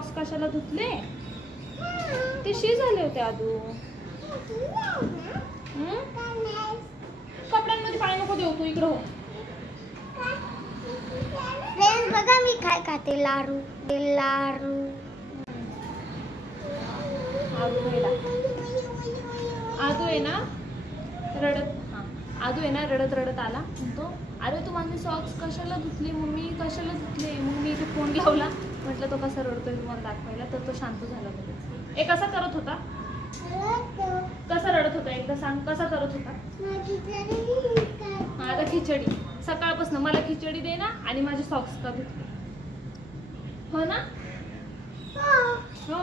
Socks कशाला धुतले? ते शी झाले होते आदू. कपड्यांमध्ये पाणी नको देऊ तू, इकडं हो. फ्रेंड्स बघा मी काय खाते, लाडू. आदू आहे ना रडत रडत आला. म्हणतो अरे तू माझे सॉक्स कशाला धुतले मम्मी, कशाला धुतले? मग मी इथे फोन लावला, म्हटलं तो कसा रडतोय तुम्हाला दाखवायला. तर तो शांत झाला लगेच. एक कसा करत होता, कसा रडत होता एकदा सांग, कसा करत होता? आता खिचडी सकाळपासून मला खिचडी दे ना आणि माझे सॉक्स का धुतले, हो ना? हो.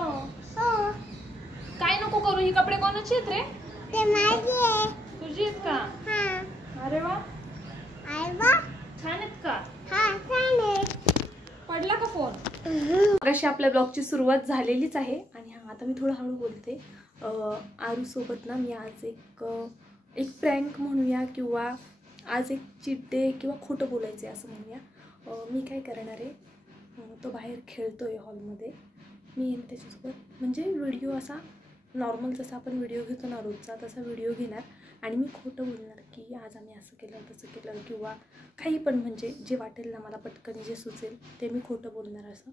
काय नको करू, ही कपडे कोणाची आहेत रे? ते माझे. तुझी आहेत का? अरे वा, छान आहेत का? पडला का फोन? अशी आपल्या ब्लॉगची सुरुवात झालेलीच आहे. आणि आता मी थोडं हळू बोलते. आरू सोबत ना मी आज एक प्रँक म्हणूया किंवा आज एक चीट डे किंवा खोटं बोलायचं असं म्हणूया. मी काय करणार आहे, तो बाहेर खेळतोय हॉलमध्ये, मी त्याच्यासोबत म्हणजे व्हिडिओ असा नॉर्मल जसा आपण व्हिडिओ घेतो ना रोजचा तसा व्हिडिओ घेणार आणि मी खोटं बोलणार की आज आम्ही असं केलं तसं केलं किंवा काही पण, म्हणजे जे वाटेल ना मला पटकन जे सुचेल ते मी खोटं बोलणार. असं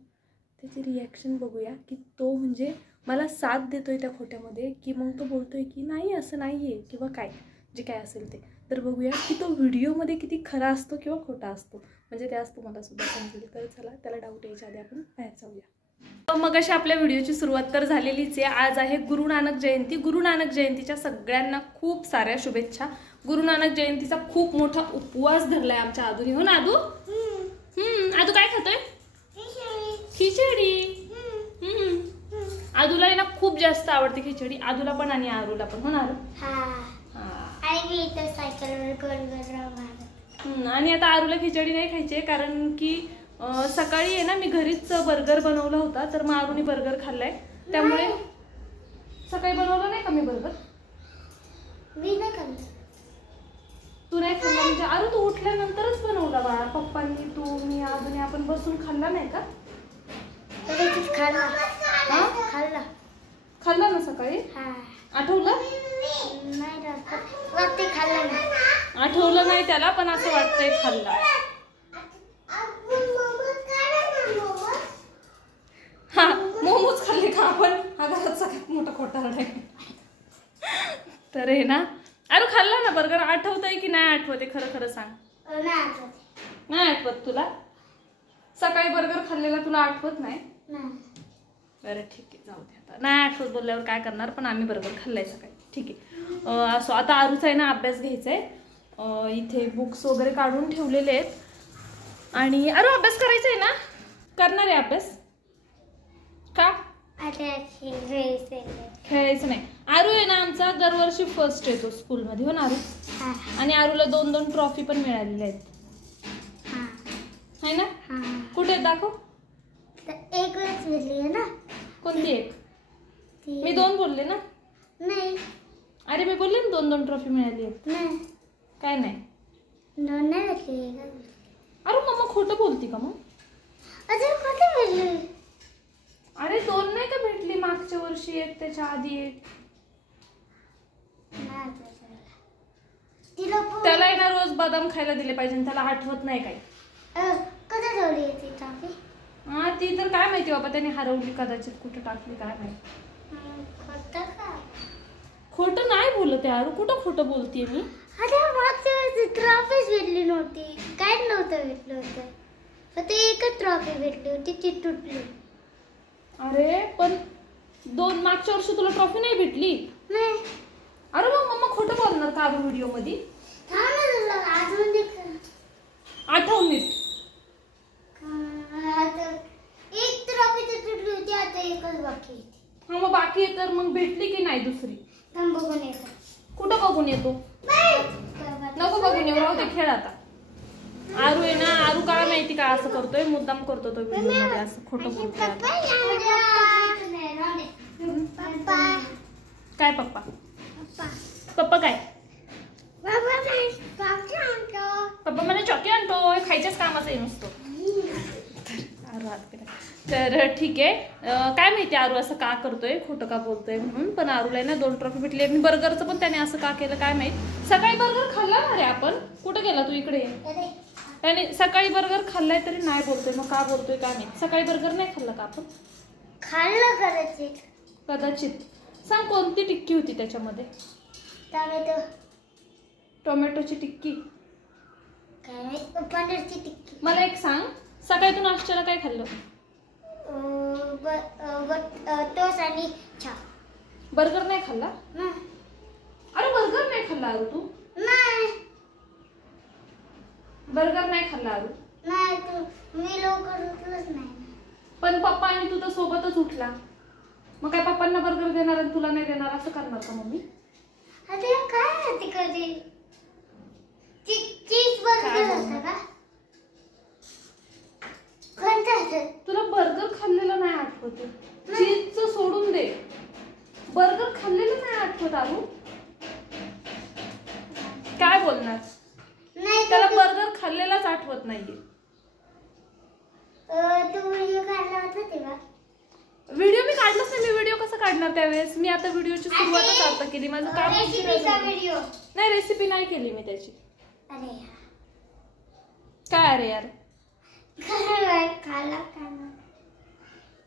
त्याची रिॲक्शन बघूया की तो म्हणजे मला साथ देतोय त्या खोट्यामध्ये की मग तो बोलतोय की नाही असं नाही आहे किंवा काय जे काय असेल ते. तर बघूया की तो व्हिडिओमध्ये किती खरा असतो किंवा खोटा असतो, म्हणजे त्याच तुम्हाला सुद्धा समजेल. तर चला त्याला डाऊट यायच्या आधी आपण बाहेर जाऊया. मग अशी आपल्या व्हिडिओची सुरुवात तर झालेलीच आहे. आज आहे गुरु नानक जयंती. गुरु नानक जयंतीच्या सगळ्यांना खूप साऱ्या शुभेच्छा. गुरु नानक जयंतीचा खूप मोठा उपवास धरलाय आमच्या आदूने, हो ना आदू? आदू काय खातोय? खिचडी. आदूला ना खूप जास्त आवडते खिचडी, आदूला पण आणि आरूला पण, हो ना आरू? आणि आता आरूला खिचडी नाही खायची कारण की सकाळी आहे ना मी घरीच बर्गर बनवला होता, तर मग आरूने बर्गर खाल्लाय. त्यामुळे सकाळी बनवलं नाही का मी बर्गर? मी नाही खाल्लं. तू नाही खाल्ला म्हणजे आरू तू उठल्यानंतरच बनवला बाळा. पप्पांनी तू मी आरूने आपण बसून खाल्ला नाही का? खाल्ला ना सकाळी? आठवलं आठवलं नाही त्याला, पण असं वाटतंय खाल्ला. हा मोमोज खाल्ले का आपण? हा घरात सगळ्यात मोठा खोटारडा आहे. तर आहे ना अरे खाल्ला ना बर्गर, आठवतंय की नाही आठवते? खरं खरं सांग. नाही आठवत तुला? सकाळी बर्गर खाल्लेला तुला आठवत नाही? बरं ठीक आहे, जाऊ दे आता. नाही आठवत बोलल्यावर काय करणार, पण आम्ही बर्गर खाल्लाय सकाळी. ठीक आहे. असो आता आरूचा आहे ना अभ्यास घ्यायचा आहे. इथे बुक्स वगैरे काढून ठेवलेले आहेत आणि आरू अभ्यास करायचा आहे ना? करणार आहे अभ्यास का? खेळायचं नाही. आरू आहे ना आमचा दरवर्षी फर्स्ट येतो स्कूलमध्ये, हो ना आरू? आणि आरूला 2-2 ट्रॉफी पण मिळालेल्या आहेत, है ना? कुठे दाखव. एकच मिळली आहे ना? कोणती एक? मी 2 बोलले ना? नाही. अरे मी बोलले ना 2-2 ट्रॉफी मिळाली आहेत. नाही. काय नाही? 2 नाही भेटली. अरे मम्मा खोटं बोलती का मग? अजून कोणती भेटली? अरे 2 नाही का भेटली? मागच्या वर्षी 1, त्याच्या आधी 1. त्याला ना रोज बदाम खायला दिले पाहिजे, त्याला आठवत नाही काही. कधी ठेवली ती ट्रॉफी? हा ती तर काय माहिती बाबा, त्याने हरवली कदाचित, कुठे टाकली काय माहिती. खोटं नाही बोलत यार, कुठं खोटं बोलतेय मी? अरे मागच्या वेळेस ट्रॉफीच भेटली नव्हती, काय नव्हतं भेटलं होतं, फक्त एकच ट्रॉफी भेटली होती, ती तुटली. अरे पण 2 मागच्या वर्षी तुला ट्रॉफी नाही भेटली? नाही. अरे मग मम्मा खोटं बोलणार का व्हिडिओ मध्ये? आठवण नीट. एक ट्रॉफी तर तुटली होती, आता एकच बाकी आहे. हा मग बाकी आहे तर मग भेटली की नाही दुसरी? बघून येतो. कुठं बघून येतो? नको बघून येऊ, राहू दे, खेळ आता. आरू आहे ना, आरू काय माहिती का असं करतोय, मुद्दाम करतो तो व्हिडिओ मध्ये, असं खोटं बोलतोय. काय पप्पा? पप्पा काय? पप्पा मला चॉकी आणतो, खायच्याच कामाचं आहे नुसतं. तर ठीक आहे. काय माहिती आरू असं का करतोय, खोटं का बोलतोय म्हणून. पण आरूला ना 2 ट्रॉफी भेटली आणि बर्गरचं पण त्याने असं का केलं काय माहित. सकाळी बर्गर खाल्ला ना रे आपण. कुठं गेला तू इकडे? त्याने सकाळी बर्गर खाल्लाय तरी नाही बोलतोय. मग का बोलतोय काय माहित. सकाळी बर्गर नाही खाल्ला का आपण? खाल्लं कदाचित. सांग कोणती टिक्की होती त्याच्यामध्ये? टोमॅटोची टिक्की. पनीरची टिक्की. मला एक सांग, सकाळी तू नाश्त्याला काय खाल्लं? टोस्ट आणि चहा. बर्गर नाही खाल्ला? अरे बर्गर नाही खाल्ला अरू तू? नाही. बर्गर नाही खाल्ला अरू? नाही, मी लवकर उठलोच नाही. पण पप्पा आणि तू तर सोबतच उठला. मग काय पप्पांना बर्गर देणार आणि तुला नाही देणार असं करणार का मम्मी? अरे काय होती कधी चीज बर्गर होता का? कोणता? तुला बर्गर खाल्लेलं नाही आठवत? चीजचं सोडून दे, बर्गर खाल्लेलं नाही आठवत अरू? काय बोलणार? नाही, त्याला बर्गर खाल्लेलाच आठवत नाहीये. तू व्हिडिओ काढला होता तेव्हा? व्हिडिओ मी काढलाच नाही. मी व्हिडिओ कसं काढणार त्यावेळेस? मी आता व्हिडिओची सुरुवातच आता केली. माझं काम व्हिडिओ नाही, रेसिपी नाही केली मी त्याची. अरे यार. काय अरे यार? खाला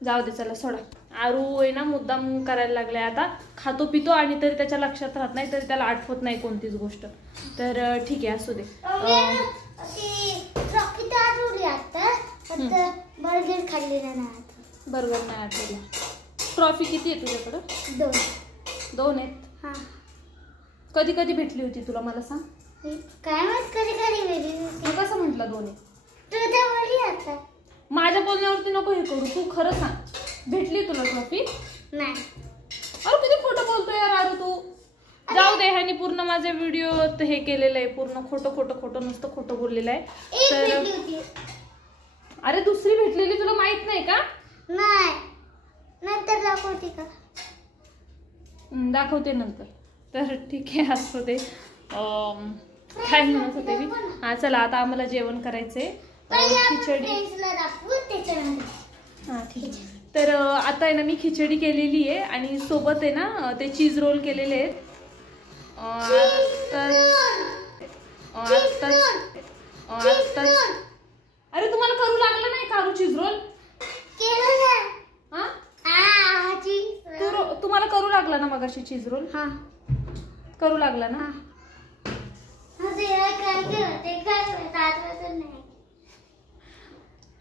जाऊ दे, चला सोडा. आरू आहे ना मुद्दाम करायला लागलाय आता. खातो पितो आणि तरी त्याच्या लक्षात राहत नाही, तरी त्याला आठवत नाही कोणतीच गोष्ट. तर ठीक आहे, असू दे. बर्गर खाल्लेला नाही. बर्गर नाही आठवला. ट्रॉफी किती आहे तुझ्याकडं? 2 आहेत. हा. कधी कधी भेटली होती तुला मला सांग? काय माहित, कधी कधी भेटली होती. मग कसं म्हटलं 2 आहे? तू तर बोलली आता. माझ्या बोलण्यावरती नको हे करू. तू खरं सांग, भेटली तुला ट्रॉफी? नाही. अरे किती खोटं बोलतोय यार अरू तू. जाऊ दे, ह्यानी पूर्ण माझे व्हिडिओ हे केलेलं आहे. पूर्ण खोटं नुसतं खोटं बोललेलं आहे. तर अरे दुसरी भेटलेली तुला माहित नाही का? नाही. नंतर दाखवते का? दाखवते नंतर. तर ठीक आहे, असं ते काय म्हणत होते मी. हा चला, आता आम्हाला जेवण करायचंय. खिचडी. हा ठीक आहे. तर आता आहे ना मी खिचडी केलेली आहे आणि सोबत आहे ना ते चीज रोल केलेले आहेत. अरे तुम्हाला करू लागलं नाही का चीज रोल? तुम्हाला करू लागला ना मगाशी चीज रोल? हा, करू लागला ना?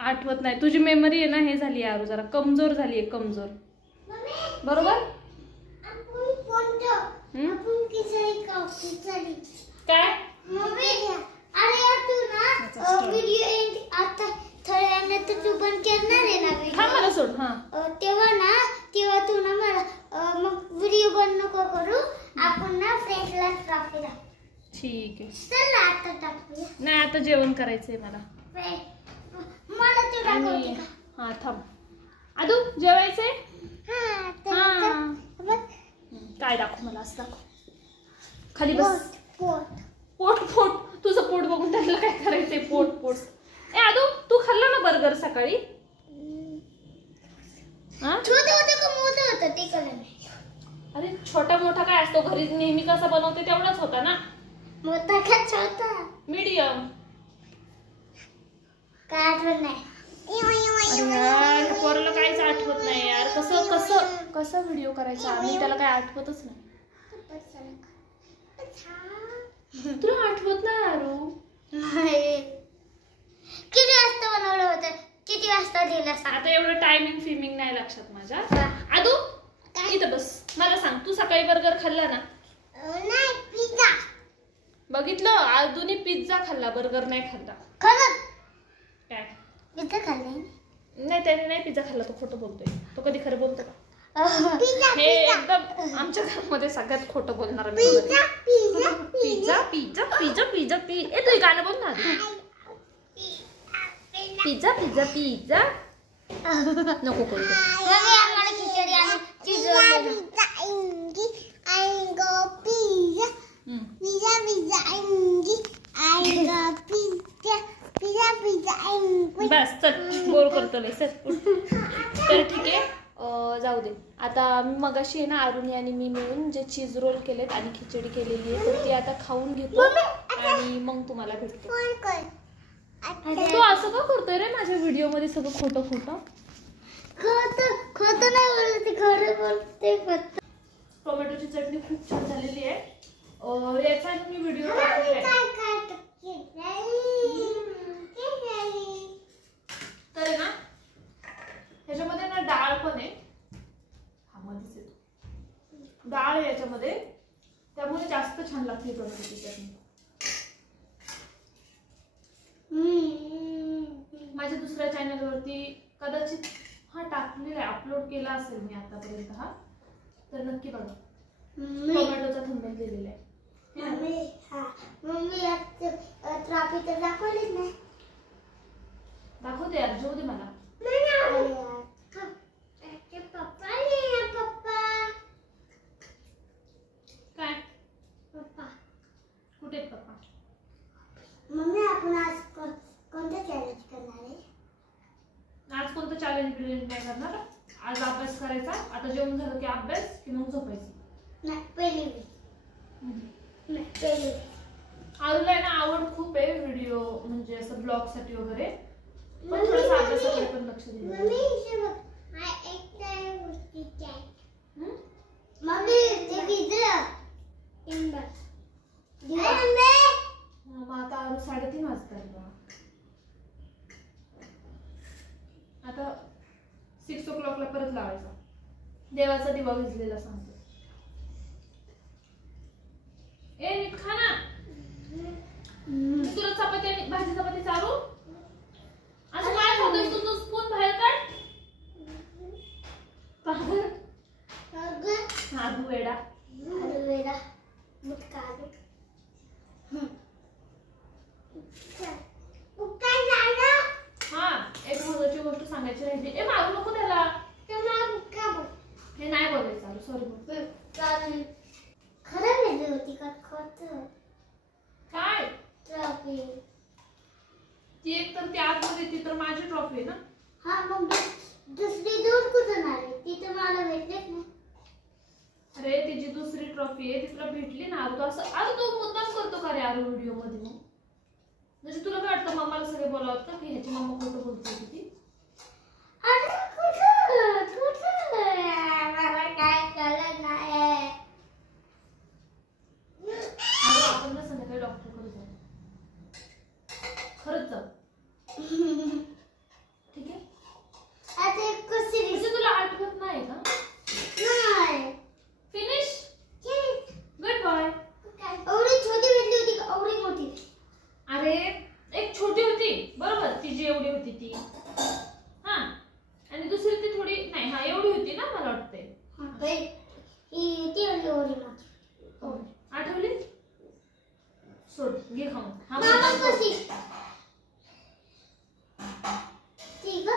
आठवत नाही. तुझी मेमरी आहे ना हे झाली यार जरा कमजोर झाली आहे, कमजोर. बरोबर? काय? तू पण करणार आहे ना हा मला सोड. हा तेव्हा तू ना मला मग व्हिडिओ बंद नको करू. आपण ना फ्रेंड्सला ट्रॉफी दाखवू. ठीक आहे. चल आता टाकूया. नाही, आता जेवण करायचंय मला. मला तू दाखवते का? हा थांब. आदू जेवायचंय? काय दाखव मला? असं दाखव. खाली बस. पोट. तुझं पोट बघून त्याला काय करायचंय? पोट. ए आदू, तू खाल्ला ना बर्गर सकाळी? अरे छोटा मोठा काय असतो? घरी नेहमी कसा बनवते तेवढाच होता ना. मोठा का छोटा? मीडियम. काय आठवत नाही. यार पोराला काहीच आठवत नाही यार. कसं व्हिडिओ करायचा? आम्ही त्याला काय आठवतच नाही. तुला आठवत नाही आरू? किती वाजता बनवलं होतं? किती वाजता दिलं? आता एवढं टायमिंग फिमिंग नाही लक्षात माझ्या. आदू इथं बस. मला सांग, तू सकाळी बर्गर खाल्ला ना? नाही, पिझ्झा. बघितलं, आदूने पिझ्झा खाल्ला, बर्गर नाही खाल्ला. खरंच? काय? पिझ्झा खाल्ला नाही, त्याने नाही पिझ्झा खाल्ला. तो खोटं बोलतोय. तो कधी खरं बोलतो का? हे एकदम आमच्या घरामध्ये सगळ्यात खोटं बोलणार. पिझ्झा. ए तू गाणं बोल ना. पिझ्झा नको करू. खिचडी आणि चीज रोल. पिझ्झा. बस चल गोल करतो लय सर. तर ठीक आहे जाऊ दे. आता मी मगाशी आहे ना अरुणी आणि मी मिळून जे चीज रोल केलेत आणि खिचडी केलेली आहे तर ती आता खाऊन घेतो आणि मग तुम्हाला भेटतो. तू असं का करतोय रे माझ्या व्हिडिओ मध्ये सगळं खोटं खोटं? खोटं नाही बोलते, खरं बोलते फक्त. टोमॅटोची चटणी खूप छान झालेली आहे. याचा मी व्हिडिओ टाकलेला आहे. तर ना ह्याच्यामध्ये ना डाळ पण आहे. हा मध्येच येतो. डाळ आहे याच्यामध्ये त्यामुळे जास्त छान लागते टोमॅटोची चटणी. माझ्या दुसऱ्या चॅनलवरती कदाचित हा टाकलेला आहे, अपलोड केला असेल मी आतापर्यंत हा, तर नक्की बघा. टोमॅटोचा थंबनेल दिलेला आहे. मम्मी ट्रॉफी तर दाखवलीच नाही. दाखवते यार, जाऊ दे मला. काय पप्पा कुठे आहेत पप्पा? मम्मी आपण आज कोणतं चॅलेंज करणार आहे? आज कोणतं चॅलेंज बिलेंज नाही करणार. आज अभ्यास करायचा. आता जेवण झालं की अभ्यास की मग झोपायचं. नाही पहिली आरूला आहे ना आवड खूप आहे व्हिडिओ म्हणजे असं ब्लॉग साठी वगैरे, पण थोडंसं अभ्यासाकडे पण लक्ष दिलं. मग आता आरू 3:30 वाजतात बघा. आता 6 o'clockला परत लावायचा. देवाचा दिवा विझलेला सांगतो. ए नीट खा ना. तुला चपाती आणि भाजी चपाती चालू असं काय होतं? तू स्पून बाहेर काढ. आदू वेडा हा एक महत्वाची गोष्ट सांगायची राहिली. ए मारू नको त्याला. हे नाही बोलायचं आरू, सॉरी. खरं भेटली होती का? काय ट्रॉफी ती एक तर ती आतमध्ये ती तर माझी ट्रॉफी आहे ना. हा मग दुसरी दोन कुठून आली? ती तर मला भेटलेच नाही. अरे तिची दुसरी ट्रॉफी आहे ती तुला भेटली ना. आरू असं आरू तो मुद्दाम करतो का रे आरू व्हिडिओ मध्ये? मग म्हणजे तुला काय वाटतं मम्माला सगळे बोलावत का की ह्याची मम्मा खोटं बोलते ती? मला काय कळलं नाही. आपण ना संध्याकाळी डॉक्टरकडे जाऊ. खरंच जाऊ. ठीक आहे. आता एक कशी म्हणजे तुला आठवत नाही का? नाही. फिनिश. Good boy. एवढी छोटी भेटली होती का एवढी मोठी? अरे एक छोटी होती बरोबर, ती जी एवढी होती ती. हा आणि दुसरी ती थोडी नाही. हा एवढी होती ना मला वाटते. ही ती एवढी मोठी. आठवली? सोड घे खाऊन. हा मामा कशी? ती का?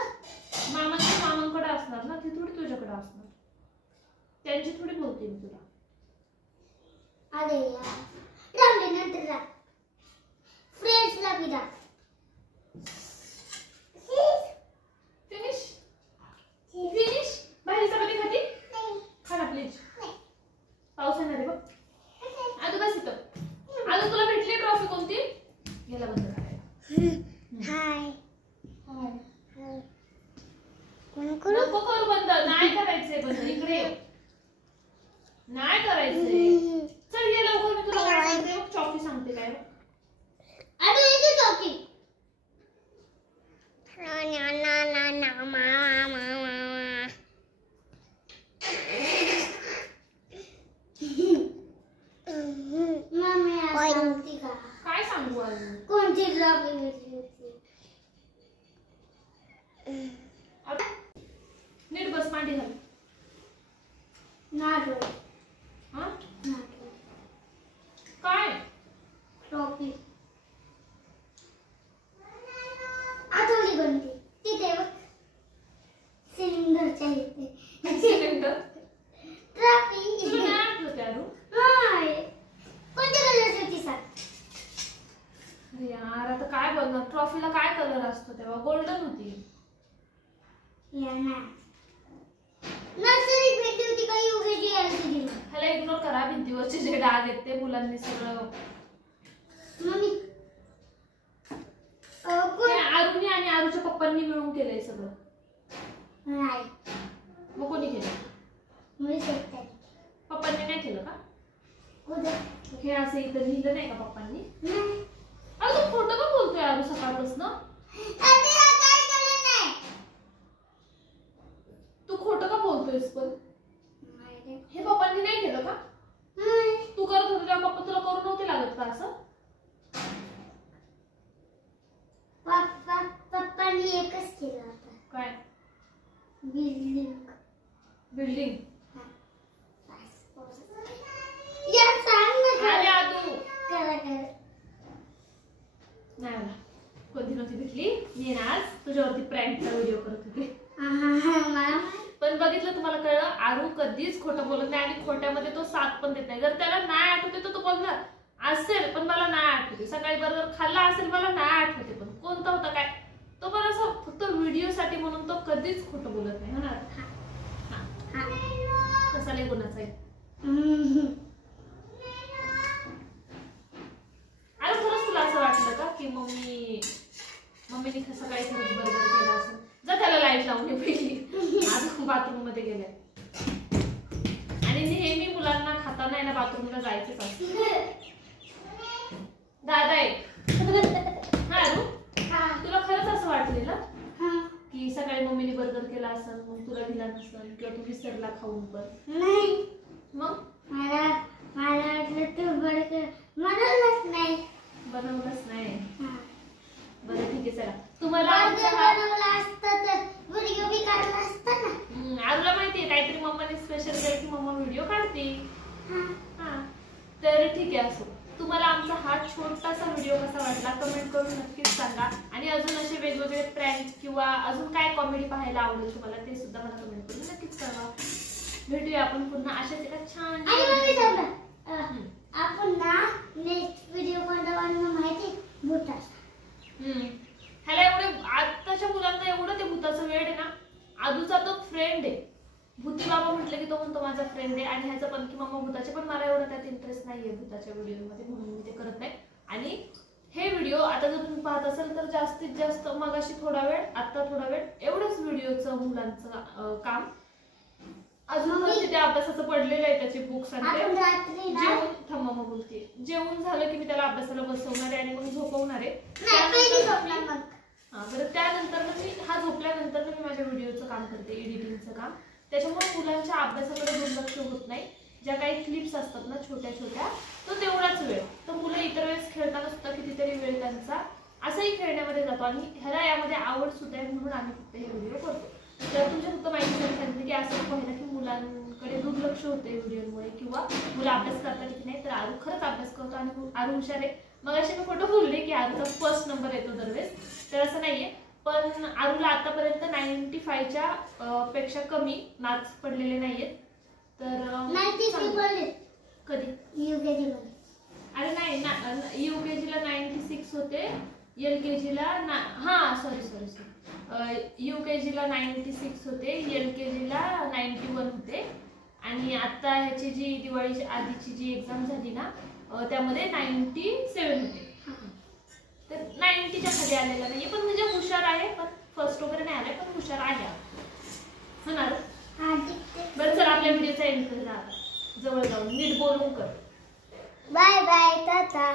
मामांकडे असणार ना ती, थोडी तुझ्याकडे असणार. त्यांची थोडी बोलते मी तुला. अरे यार राहू दे, नंतर राह. फ्रेंड्सला बी राह. फिनिश. फिनिश. भाजी चपाती खाती? खा ना प्लीज. पाऊस येणार आहे बघ. आता बस इथं. आता तुला भेटली ट्रॉफी कोणती? याला बंद करायला. हाय नको करू बंद. नाही करायचंय बंद. इकडे ये. नाही करायचंय. चल ये लवकर, मी तुला तेव्हा गोल्डन होती. नर्सरी भेटली होती का युकेजी एलकेजी? ह्याला इग्नोर करा. भिंतीवरचे जे डाग आहेत ते मुलांनी सगळं मम्मी आरुनी आणि आरूच्या पप्पांनी मिळून केलंय सगळं. नाही मग कोणी केलं? मी शिकते. पप्पांनी नाही केलं का? उद्या हे असं इथं लिहिलं नाही का पप्पांनी? नाही. अरे तू खोटं का बोलतोय आरू सकाळपासून? आधी काय केलं नाही. तू खोटं का बोलतोयस पण? हे पप्पांनी नाही केलं का? तू करत होती तेव्हा पप्पा तुला करू नव्हते लागत का असं? पप्पांनी एकच केलं होतं. काय? बिल्डिंग. बिल्डिंग? या सांग ना. अरे आदू करा करा. नाही मला कोणती नव्हती भेटली. मी ना आज तुझ्यावरती प्रँकचा व्हिडिओ करत होते. पण बघितलं तुम्हाला कळलं आरू कधीच खोटं बोलत नाही आणि खोट्यामध्ये तो साथ पण देत नाही. जर त्याला नाही आठवते तर तो बोलणार असेल पण मला नाही आठवते. सकाळी बरोबर खाल्ला असेल मला नाही आठवते पण कोणता होता काय तो पण असं फक्त व्हिडिओ साठी म्हणून तो कधीच खोटं बोलत नाही. ना कसा लय गुणाचा आहे. अरे खरंच तुला असं वाटलं का की मम्मीने सकाळी खरंच बर्गर केला असं? जा त्याला लाईट लावून पहिली. आज बाथरूम मध्ये गेले आणि नेहमी मुलांना खाताना आहे ना बाथरूमला जायचंच असतं. दादा आहे हा आरू तुला खरंच असं वाटलेलं की सकाळी मम्मीने बर्गर केला असेल मग तुला दिला नसेल किंवा तू विसरला खाऊन पण? नाही. मग मला वाटलं तू बर्गर बनवलंच नाही. बनवलंच नाही. बरं ठीक आहे चला. तुम्हाला बनवलं असतं तर व्हिडिओ बी काढला असता ना. आरूला माहितीये काहीतरी मम्माने स्पेशल केलं की मम्मा व्हिडिओ काढते. हा तर ठीक आहे असो. तुम्हाला आमचा हा छोटासा व्हिडिओ कसा वाटला कमेंट करून नक्कीच सांगा. आणि अजून असे वेगवेगळे प्रँक किंवा अजून काय कॉमेडी पाहायला आवडेल तुम्हाला ते सुद्धा मला कमेंट करून नक्कीच कळवा. भेटूया आपण पुन्हा अशाच एका छान आपण ना नेक्स्ट व्हिडिओ कोणता बनवणार माहिती? भूताचा. ह्याला एवढे आताच्या मुलांना एवढं ते भूताचं वेड आहे ना. आदूचा तो फ्रेंड आहे. भूती बाबा म्हटलं की तो म्हणतो माझा फ्रेंड आहे आणि ह्याचं पण की मम्मा भूताचे पण मला एवढं त्यात इंटरेस्ट नाहीये भूताच्या व्हिडिओमध्ये म्हणून मी ते करत नाही. आणि हे व्हिडिओ आता जर तुम्ही पाहत असाल तर जास्तीत जास्त मगाशी थोडा वेळ आता थोडा वेळ एवढंच व्हिडिओचं मुलांचं काम. अजून तिथे अभ्यासाचं पडलेलं आहे त्याचे बुक्स आणि जेवण थांबा मग बोलते. जेवण झालं की मी त्याला अभ्यासाला बसवणार आहे आणि मग झोपवणार आहे. बरं त्यानंतर मी हा झोपल्यानंतर मी माझ्या व्हिडिओचं काम करते एडिटिंगचं काम. त्याच्यामुळे मुलांच्या अभ्यासाकडे दुर्लक्ष होत नाही. ज्या काही क्लिप्स असतात ना छोट्या छोट्या तो तेवढाच वेळ. तर मुलं इतर वेळेस खेळताना सुद्धा कितीतरी वेळ त्यांचा असंही खेळण्यामध्ये जातो आणि ह्याला यामध्ये आवड सुद्धा आहे म्हणून आम्ही फक्त हे व्हिडिओ करतो. तर तुमच्या फक्त माहिती सांगितली की असं पाहिलं की मुलांकडे दुर्लक्ष होते व्हिडिओमुळे किंवा मुलं अभ्यास करतात की नाही. तर आरू खरंच अभ्यास करतो आणि आरू हुशार आहे. मग असे मी खोटं बोलले की आरूचा फर्स्ट नंबर येतो दरवेळेस. तर असं नाहीये. पण आरूला आतापर्यंत 95च्या पेक्षा कमी मार्क्स पडलेले नाहीयेत. तर कधी युकेजीमध्ये? अरे नाही युकेजीला 96 होते. एलकेजीला युकेजीला 96 होते. एलकेजीला 91 होते. आणि आता ह्याची जी दिवाळी आधीची जी एक्झाम झाली ना त्यामध्ये 97 होते. तर 90च्या खाली आलेला नाहीये पण म्हणजे हुशार आहे. पण फर्स्ट वगैरे नाही आलाय पण हुशार आहे होणार. बरं चला आपल्या व्हिडिओचा एंड कर. जवळ जाऊन नीट बोलून कर. Bye bye Tata.